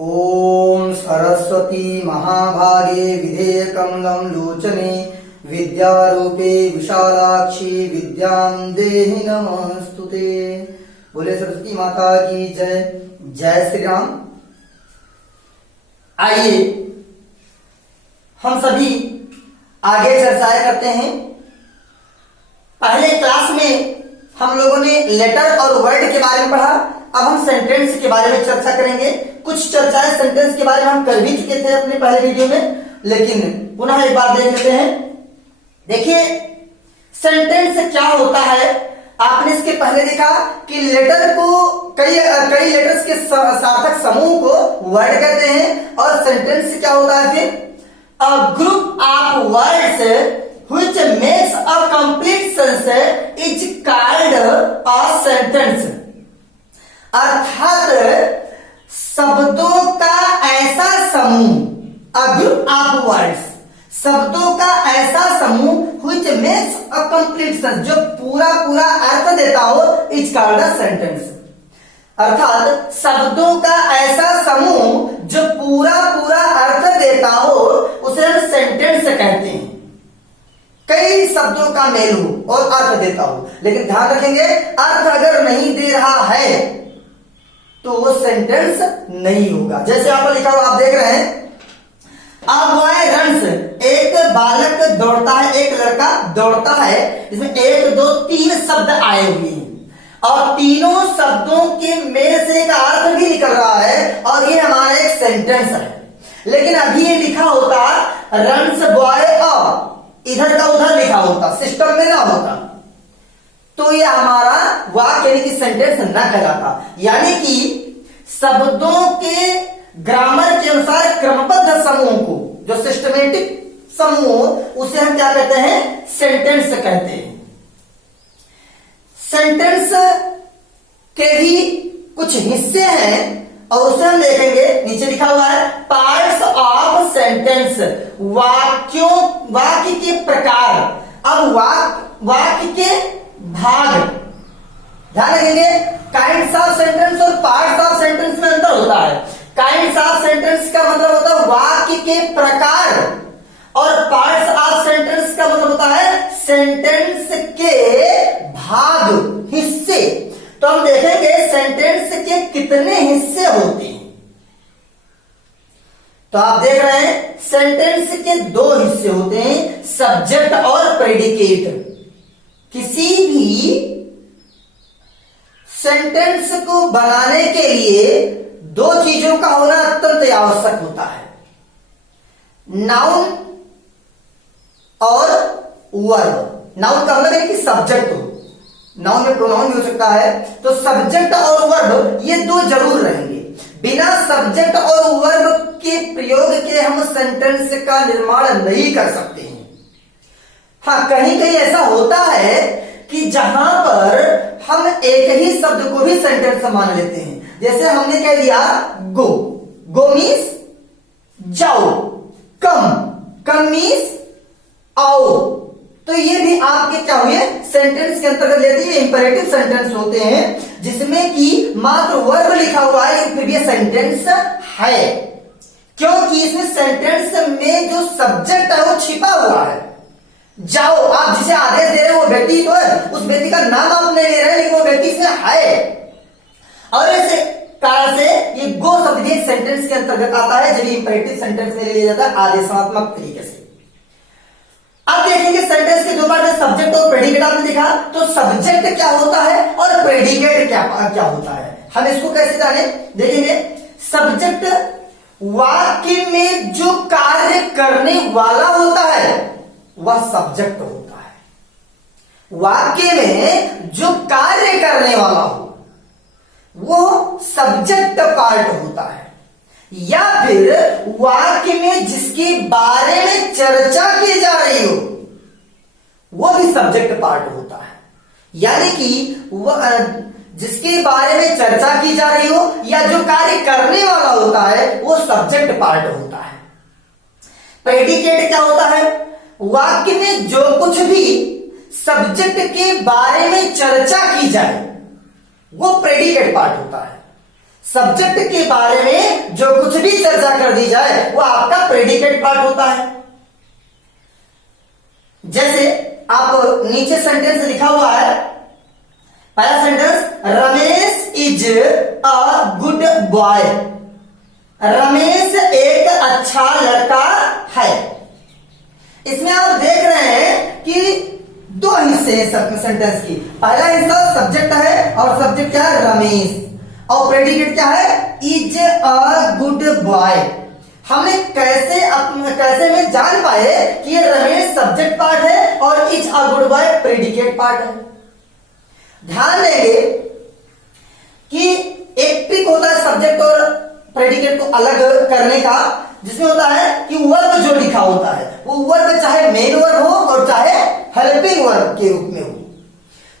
ओम सरस्वती महाभागे विधेयकमलं लोचने विद्यारूपे विशालाक्षी विद्यां देहि नमस्तुते। बोले सरस्वती माता की जय। जय श्री राम। आइए हम सभी आगे चर्चाएं करते हैं। पहले क्लास में हम लोगों ने लेटर और वर्ड के बारे में पढ़ा। अब हम सेंटेंस के बारे में चर्चा करेंगे। कुछ चर्चाएं सेंटेंस के बारे में हम कर भी चुके थे अपने पहले वीडियो में, लेकिन पुनः एक बार देख लेते हैं। देखिए सेंटेंस क्या होता है। आपने इसके पहले देखा कि लेटर को कई लेटर्स के सार्थक समूह को वर्ड कहते हैं, और सेंटेंस क्या होता है फिर a group of words which makes a complete sentence is called a sentence। अर्थात शब्दों का ऐसा समूह, a group of words, शब्दों का ऐसा समूह which makes a complete sentence, जो पूरा अर्थ देता हो, is called a sentence। अर्थात शब्दों का ऐसा समूह जो पूरा अर्थ देता हो उसे हम सेंटेंस कहते हैं। कई शब्दों का मेल हो और अर्थ देता हो, लेकिन ध्यान रखेंगे अर्थ अगर नहीं दे रहा है तो वो सेंटेंस नहीं होगा। जैसे यहाँ पर लिखा हुआ आप देख रहे हैं, अ बॉय रन्स, एक बालक दौड़ता है, एक लड़का दौड़ता है। इसमें 1 2 3 शब्द आए हुए हैं और तीनों शब्दों के मेल से एक अर्थ भी निकल रहा है और ये हमारा एक सेंटेंस है। लेकिन अभी ये लिखा होता रन्स बॉय अ, इधर का उधर लिखा होता, सिस्टम में ना होता, तो ये हमारा वाक्य यानी कि सेंटेंस ना कहलाता। यानी कि शब्दों के ग्रामर के अनुसार क्रमबद्ध समूह को, जो सिस्टमेटिक समूह, उसे हम क्या कहते हैं, सेंटेंस कहते हैं। सेंटेंस के भी कुछ हिस्से हैं और उसे हम देखेंगे। नीचे लिखा हुआ है पार्ट्स ऑफ सेंटेंस, वाक्य के प्रकार। अब वाक्य के भाग ध्यान रखेंगे। काइंड्स ऑफ सेंटेंस और पार्ट्स ऑफ सेंटेंस में अंतर होता है। काइंड्स ऑफ सेंटेंस का मतलब होता है वाक्य के प्रकार, और पार्ट्स ऑफ सेंटेंस का मतलब होता है सेंटेंस के भाग, हिस्से। तो हम देखेंगे सेंटेंस के कितने हिस्से होते हैं। तो आप देख रहे हैं सेंटेंस के 2 हिस्से होते हैं, सब्जेक्ट और प्रेडिकेट। किसी भी सेंटेंस को बनाने के लिए 2 चीजों का होना अत्यंत आवश्यक होता है, नाउन और वर्ब। नाउन का मतलब है कि सब्जेक्ट हो, नाउन में प्रोनाउन भी हो सकता है, तो सब्जेक्ट और वर्ब ये 2 जरूर रहेंगे। बिना सब्जेक्ट और वर्ब के प्रयोग के हम सेंटेंस का निर्माण नहीं कर सकते हैं। हाँ, कहीं ऐसा होता है कि जहां पर हम एक ही शब्द को भी सेंटेंस मान लेते हैं। जैसे हमने कह दिया गो, गो मीन्स जाओ, कम मीन्स आओ, तो ये भी आपके क्या हुए, सेंटेंस के अंतर्गत लेते हैं। इंपेरेटिव सेंटेंस होते हैं जिसमें कि मात्र वर्ब लिखा हुआ है लेकिन फिर भी सेंटेंस है, क्योंकि इसमें सेंटेंस में जो सब्जेक्ट है वो छिपा हुआ है। जाओ, आप जिसे आदेश दे रहे हो वो व्यक्ति तो है, उस व्यक्ति का नाम आप नहीं ले रहे लेकिन वो व्यक्ति इसमें है, और ऐसे कारण से ये गो शब्द भी सेंटेंस के अंतर्गत आता है, जब इंपेरेटिव सेंटेंस में ले लिया जाता है आदेशात्मक तरीके से। अब देखेंगे सेंटेंस के 2 पार्ट में, सब्जेक्ट और प्रेडिकेट आपने देखा। तो सब्जेक्ट क्या होता है और प्रेडिकेट क्या होता है, हम इसको कैसे जाने, देखेंगे। सब्जेक्ट वाक्य में जो कार्य करने वाला होता है वह सब्जेक्ट होता है। वाक्य में जो कार्य करने वाला हो वो सब्जेक्ट पार्ट होता है, या फिर वाक्य में जिसके बारे में चर्चा की जा रही हो वो भी सब्जेक्ट पार्ट होता है। यानी कि वह जिसके बारे में चर्चा की जा रही हो या जो कार्य करने वाला होता है वो सब्जेक्ट पार्ट होता है। प्रेडिकेट क्या होता है, वाक्य में जो कुछ भी सब्जेक्ट के बारे में चर्चा की जाए वो प्रेडिकेट पार्ट होता है। सब्जेक्ट के बारे में जो कुछ भी चर्चा कर दी जाए वो आपका प्रेडिकेट पार्ट होता है। जैसे आप नीचे सेंटेंस लिखा हुआ है, पहला sentence, Ramesh is a good boy. Ramesh एक अच्छा लड़का है। इसमें आप देख रहे हैं कि दो हिस्से हैं सेंटेंस की। पहला हिस्सा सब्जेक्ट है और सब्जेक्ट क्या है, रमेश, और प्रेडिकेट क्या है, इज अ गुड बॉय। हमने कैसे में जान पाए कि ये रमेश सब्जेक्ट पार्ट है और is a good boy predicate part है। ध्यान देंगे कि एक ट्रिक होता है सब्जेक्ट और प्रेडिकेट को अलग करने का, जिसमें होता है कि वर्ब जो लिखा होता है वो वर्ब चाहे मेन वर्ब हो और चाहे हेल्पिंग वर्ब के रूप में हो,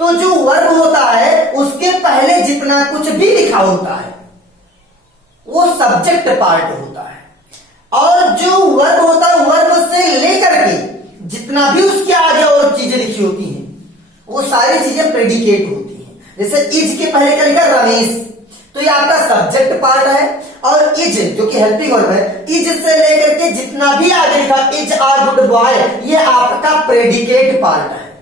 तो जो वर्ब होता है उसके पहले जितना कुछ भी लिखा होता है वो सब्जेक्ट पार्ट होता है, और जो वर्ब होता है वर्ब से लेकर के जितना भी उसके आगे और चीजें लिखी होती हैं वो सारी चीजें प्रेडिकेट होती हैं। जैसे इज के पहले क्या लिखा, रमेश, तो ये आपका सब्जेक्ट पार्ट है, और इज जो कि हेल्पिंग वर्ब है, इज से लेकर के जितना भी आगे लिखा इज आर गुड बॉय, ये आपका प्रेडिकेट पार्ट है।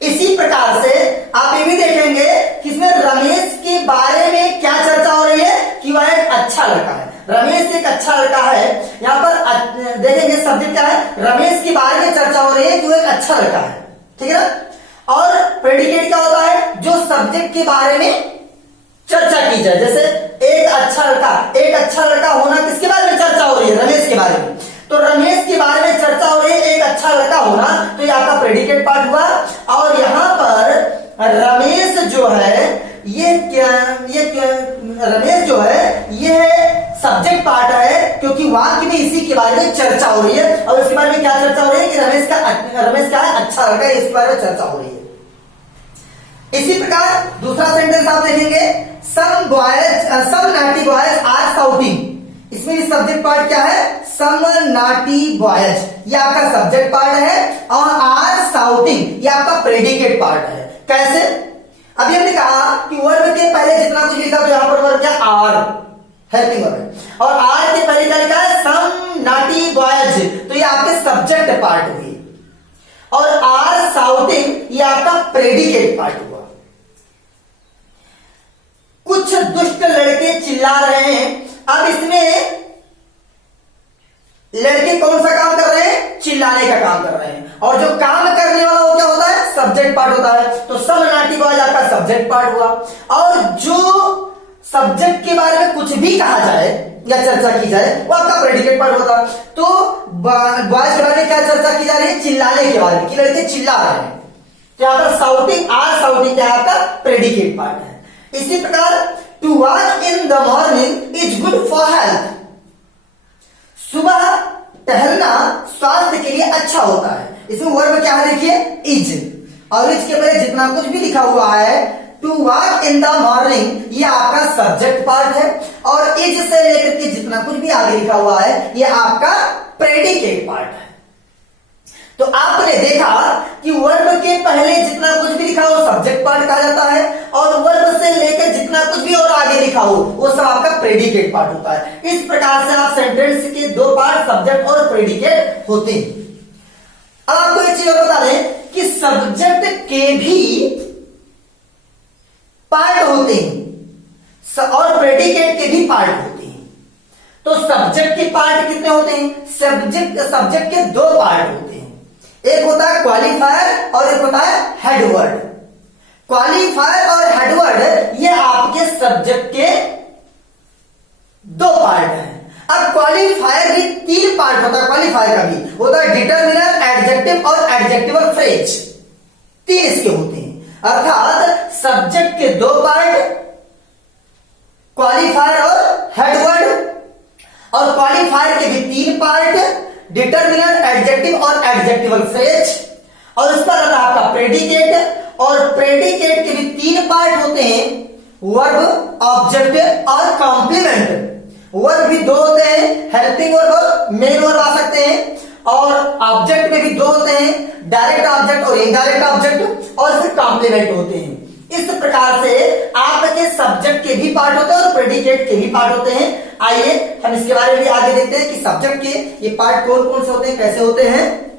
इसी प्रकार से आप ये भी देखेंगे कि इसमें रमेश के बारे में क्या चर्चा हो रही है कि वह एक अच्छा लड़का है। रमेश एक अच्छा लड़का है, यहां पर देखेंगे सब्जेक्ट क्या है, रमेश के बारे में चर्चा हो रही है कि वो एक अच्छा लड़का है, ठीक है ना। और प्रेडिकेट क्या होता है, जो सब्जेक्ट के बारे में चर्चा की जाए। जैसे एक अच्छा लड़का होना किसके बारे में चर्चा हो रही है, रमेश के बारे में, तो रमेश के बारे में चर्चा हो रही है एक अच्छा लड़का होना, तो ये आपका प्रेडिकेट पार्ट हुआ। और यहां पर रमेश जो है रमेश जो है ये सब्जेक्ट पार्ट है, क्योंकि वाक्य में इसी के बारे में चर्चा हो रही है, और इसके बारे में क्या चर्चा हो रही है कि रमेश क्या है, अच्छा लड़का है, इसके बारे में चर्चा हो रही है। इसी प्रकार दूसरा सेंटेंस आप देखेंगे, सम नॉटी बॉयज आर शाउटिंग। इसमें भी सब्जेक्ट पार्ट क्या है, सम नॉटी बॉयज, ये आपका सब्जेक्ट पार्ट है, और आर शाउटिंग ये आपका प्रेडिकेट पार्ट है। कैसे, अभी हमने कहा कि वर्ब के पहले जितना कुछ लिखा तो यहां पर वर्ब क्या, आर, हेल्पिंग वर्ब है, और आर के पहले क्या लिखा है, सम नॉटी बॉयज, तो ये आपके सब्जेक्ट पार्ट हुई, और आर शाउटिंग ये आपका प्रेडिकेट पार्ट हुआ। कुछ दुष्ट लड़के चिल्ला रहे हैं। अब इसमें लड़के कौन सा काम कर रहे हैं, चिल्लाने का काम कर रहे हैं, और जो काम करने वाला वो क्या होता है, सब्जेक्ट पार्ट होता है, तो सम नॉटी बॉयज आपका सब्जेक्ट पार्ट हुआ। और जो सब्जेक्ट के बारे में कुछ भी कहा जाए या चर्चा की जाए वो आपका प्रेडिकेट पार्ट होता है। तो बॉयज के बारे में क्या चर्चा की जा रही है, चिल्लाने के बारे में, कि लड़के चिल्ला रहे हैं, तो यहां पर शाउटिंग, आर शाउटिंग क्या आपका प्रेडिकेट पार्ट है। इसी प्रकार to walk in the morning is good for health. सुबह टहलना स्वास्थ्य के लिए अच्छा होता है। इसमें वर्ब क्या है देखिए, इज, और इज के पहले जितना कुछ भी लिखा हुआ है, to walk in the morning ये आपका सब्जेक्ट पार्ट है, और इज से लेकर के जितना कुछ भी आगे लिखा हुआ है ये आपका प्रेडिकेट पार्ट है। तो आपने देखा कि वर्ब के पहले जितना कुछ भी लिखा हो सब्जेक्ट पार्ट कहा जाता है, और वर्ब से लेकर जितना कुछ भी और आगे लिखा हो वो सब आपका प्रेडिकेट पार्ट होता है। इस प्रकार से आप सेंटेंस के दो पार्ट सब्जेक्ट और प्रेडिकेट होते हैं। अब आपको एक चीज और बता दें कि सब्जेक्ट के भी पार्ट होते हैं और प्रेडिकेट के भी पार्ट होते हैं। तो सब्जेक्ट के पार्ट कितने होते हैं, सब्जेक्ट के दो पार्ट होते हैं, एक होता है क्वालिफायर और एक होता है हेडवर्ड। क्वालिफायर और हेडवर्ड ये आपके सब्जेक्ट के दो पार्ट हैं। अब क्वालिफायर भी तीन पार्ट होता है, क्वालिफायर का भी होता है डिटरमिनर, एडजेक्टिव और एडजेक्टिवल फ्रेज, तीन इसके होते हैं। अर्थात सब्जेक्ट के दो पार्ट क्वालिफायर और हेडवर्ड, और क्वालिफायर के भी तीन पार्ट डिटरमिनर, एडजेक्टिव और एडजेक्टिवल फ्रेज, और उसका अलावा आपका प्रेडिकेट, और प्रेडिकेट के भी तीन पार्ट होते हैं, वर्ब, ऑब्जेक्ट और कॉम्प्लीमेंट। वर्ब भी दो होते हैं, हेल्पिंग वर्ब, मेन वर्ब आ सकते हैं, और ऑब्जेक्ट में भी दो होते हैं, डायरेक्ट ऑब्जेक्ट और इनडायरेक्ट ऑब्जेक्ट, और फिर कॉम्प्लीमेंट होते हैं। इस प्रकार से आपके सब्जेक्ट के भी पार्ट होते हैं और प्रेडिकेट के भी पार्ट होते हैं। आइए हम इसके बारे में भी आगे देखते हैं कि सब्जेक्ट के ये पार्ट कौन कौन से होते हैं, कैसे होते हैं।